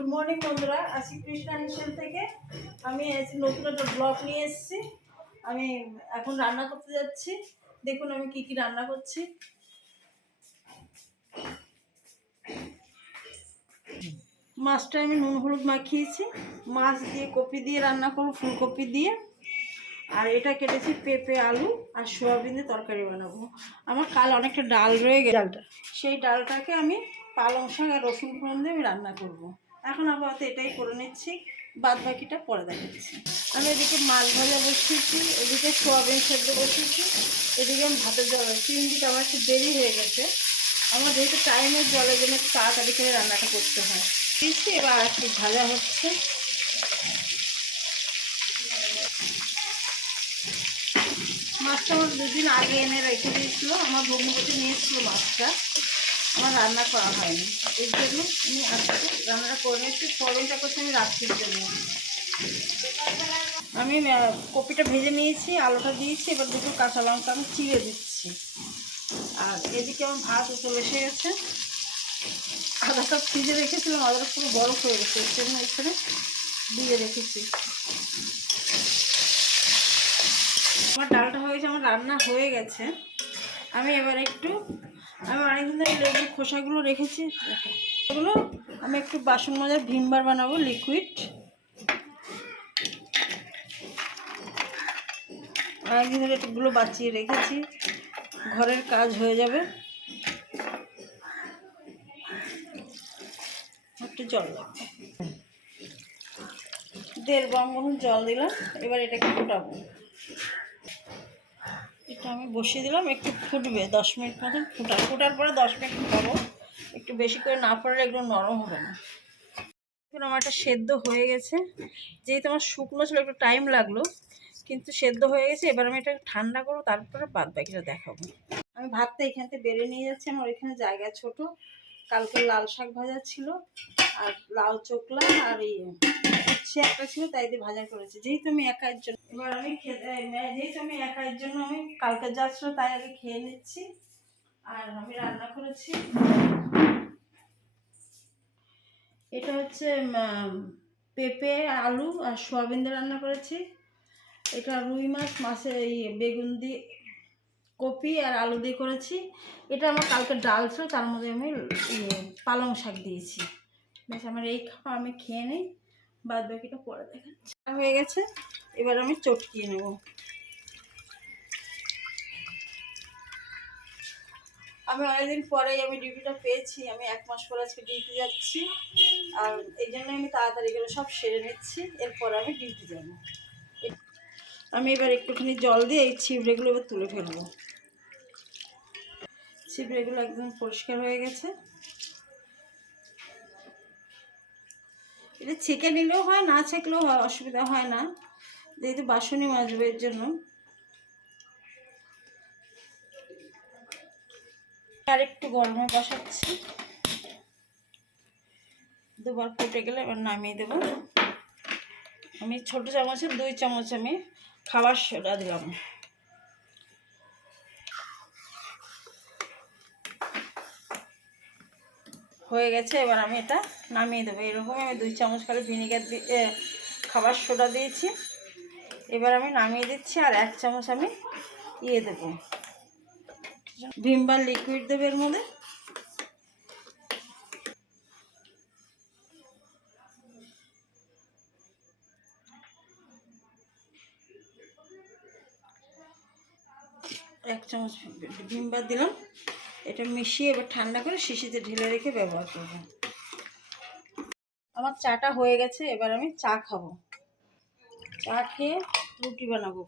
Good morning বন্ধুরা, আজকে কৃষ্ণা হেসেল থেকে আমি নতুন একটা ব্লগ নিয়ে এসেছি। আমি এখন রান্না করতে যাচ্ছি। দেখুন আমি কি কি রান্না করছি। মাছটা আমি নুন হলুদ মাখিয়েছি। মাছ দিয়ে কপি দিয়ে রান্না করবো, ফুলকপি দিয়ে। আর এটা কেটেছি পেঁপে, আলু আর সোয়াবিন দিয়ে তরকারি বানাবো। আমার কাল অনেকটা ডাল রয়ে গেছে, ডালটা সেই ডালটাকে আমি পালং শাক আর রসুন ফোড়ন দিয়ে আমি রান্না করব। এখন আপাতত এটাই করে নিচ্ছি, বাদ বাকিটা পরে দেখাচ্ছি। আমি এদিকে মাছ ভাজা বসিয়েছি, এদিকে সোয়াবিন সেদ্ধ বসিয়েছি, এদিকে আমি ভাতের জল দিকে আমার একটু দেরি হয়ে গেছে। আমার যেহেতু টাইমের জলের জন্য তাড়াতাড়ি করে রান্নাটা করতে হয়। দিচ্ছি এবার আর কি ভাজা হচ্ছে। মাছটা আমার দুদিন আগে এনে রেখে দিয়েছিলো, আমার ভগ্নিপতি নিয়ে এসেছিলো মাছটা, আমার রান্না করা হয়নি। এর জন্য আমি আজকে রান্নাটা করে নিচ্ছি। ফলনটা করছি আমি রাত্রির জন্য। আমি কপিটা ভেজে নিয়েছি, আলুটা দিয়েছি, এবার দুটো কাঁচা লঙ্কা আমি চিড়ে দিচ্ছি। আর এদিকে আমার ভাত চলে এসে গেছে। আদাটা ফ্রিজে রেখেছিলাম, আদাটা পুরো বরফ হয়ে গেছে, এর জন্য এখানে দিয়ে রেখেছি। আমার ডালটা হয়ে গেছে, আমার রান্না হয়ে গেছে। আমি এবার আমি অনেকদিন ধরে লেবুর খোসাগুলো রেখেছি, এগুলো আমি একটু বাসন মাজার ভিম বার বানাবো, লিকুইড। অনেকদিন ধরে এগুলো বাঁচিয়ে রেখেছি, ঘরের কাজ হয়ে যাবে। একটু জল লাগবে, 1.5 বাম মতন জল দিলাম। এবার এটাকে ফোটাবো। এটা আমি বসিয়ে দিলাম, একটু ফুটবে 10 মিনিট মতন। ফোটার পরে 10 মিনিট ফোটাবো। একটু বেশি করে না ফোটালে এগুলো নরম হবে না। এখন আমার একটা সেদ্ধ হয়ে গেছে, যেহেতু আমার শুকনো ছিল একটু টাইম লাগলো, কিন্তু সেদ্ধ হয়ে গেছে। এবার আমি এটা ঠান্ডা করবো, তারপরে বাদ বাকিটা দেখাবো। আমি ভাতটা এখান থেকে বেড়ে নিয়ে যাচ্ছি, আমার এখানে জায়গা ছোট। কালকে লাল শাক ভাজা ছিল, আর লাউ চোকলা, আর উচ্ছে একটা ছিল, তাই দিয়ে ভাজা করেছি। যেহেতু আমি একার জন্য, এবার আমি যেহেতু আমি একার জন্য আমি কালকে যাচ্ছিল, তাই আগে খেয়ে নিচ্ছি। আর আমি রান্না করেছি, এটা হচ্ছে পেঁপে, আলু আর সোয়াবিন দিয়ে রান্না করেছি। এটা রুই মাছের বেগুন দিয়ে, কপি আর আলু দিয়ে করেছি। এটা আমার কালকে ডাল ছিল, তার মধ্যে আমি পালং শাক দিয়েছি। বেশ, আমার এই খাওয়া আমি খেয়ে নিই, বাদ বাকিটা পরে দেখাচ্ছি। হয়ে গেছে, এবার আমি চটকিয়ে নেব। আমি অনেকদিন পরেই আমি ডিউটিটা পেয়েছি। আমি 1 মাস পরে আজকে ডিউটি যাচ্ছি, আর এই জন্য আমি তাড়াতাড়ি করে সব সেরে নিচ্ছি, এরপর আমি ডিউটি যাব। আমি এবার একটুখানি জল দিয়ে এই ছিবড়েগুলো এবার তুলে ফেলবো। ছিবড়েগুলো একদম পরিষ্কার হয়ে গেছে। এটা ছেঁকে নিলেও হয়, না ছেঁকলেও হয়, অসুবিধা হয় না, যেহেতু বাসনই মাজবে এর জন্য। আর একটু গরমে বসাচ্ছি, 2 বার ফুটে গেলে এবার নামিয়ে দেবো। আমি ছোট চামচের 2 চামচ আমি খাবার সোডা দিলাম। হয়ে গেছে, এবার আমি এটা নামিয়ে দেবো। এরকম আমি 2 চামচ খালি ভিনিগার দিয়ে খাবার সোডা দিয়েছি। এবার আমি নামিয়ে দিচ্ছি, আর 1 চামচ আমি দেবো ভিম বার লিকুইড দেবো এর মধ্যে। এক চামচ ভিম বার দিলাম। এটা মিশিয়ে এবার ঠান্ডা করে শিশিতে ঢেলে রেখে ব্যবহার করব। আমার চাটা হয়ে গেছে, এবার আমি চা খাবো। চা খেয়ে রুটি বানাবো।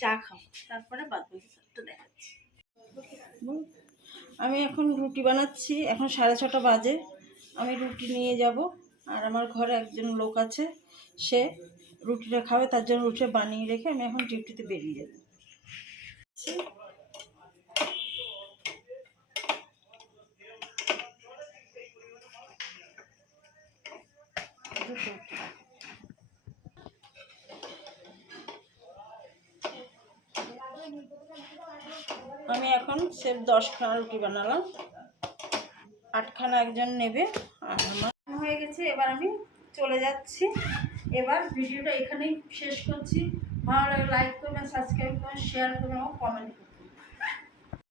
চা খাবো, তারপরে বাদ বাকি সবটা দেখাচ্ছি। আমি এখন রুটি বানাচ্ছি, এখন 6:30 বাজে। আমি রুটি নিয়ে যাব, আর আমার ঘরে একজন লোক আছে, সে রুটিটা খাবে, তার জন্য রুটিটা বানিয়ে রেখে আমি এখন ডিউটিতে বেরিয়ে যাব। আমি এখন 10খানা রুটি বানালাম। 8খানা একজন নেবে। আর আমার হয়ে গেছে, এবার আমি চলে যাচ্ছি। এবার ভিডিওটা এখানেই শেষ করছি। ভালো লাগে লাইক করবেন, সাবস্ক্রাইব করবেন, শেয়ার করবেন এবং কমেন্ট করবেন।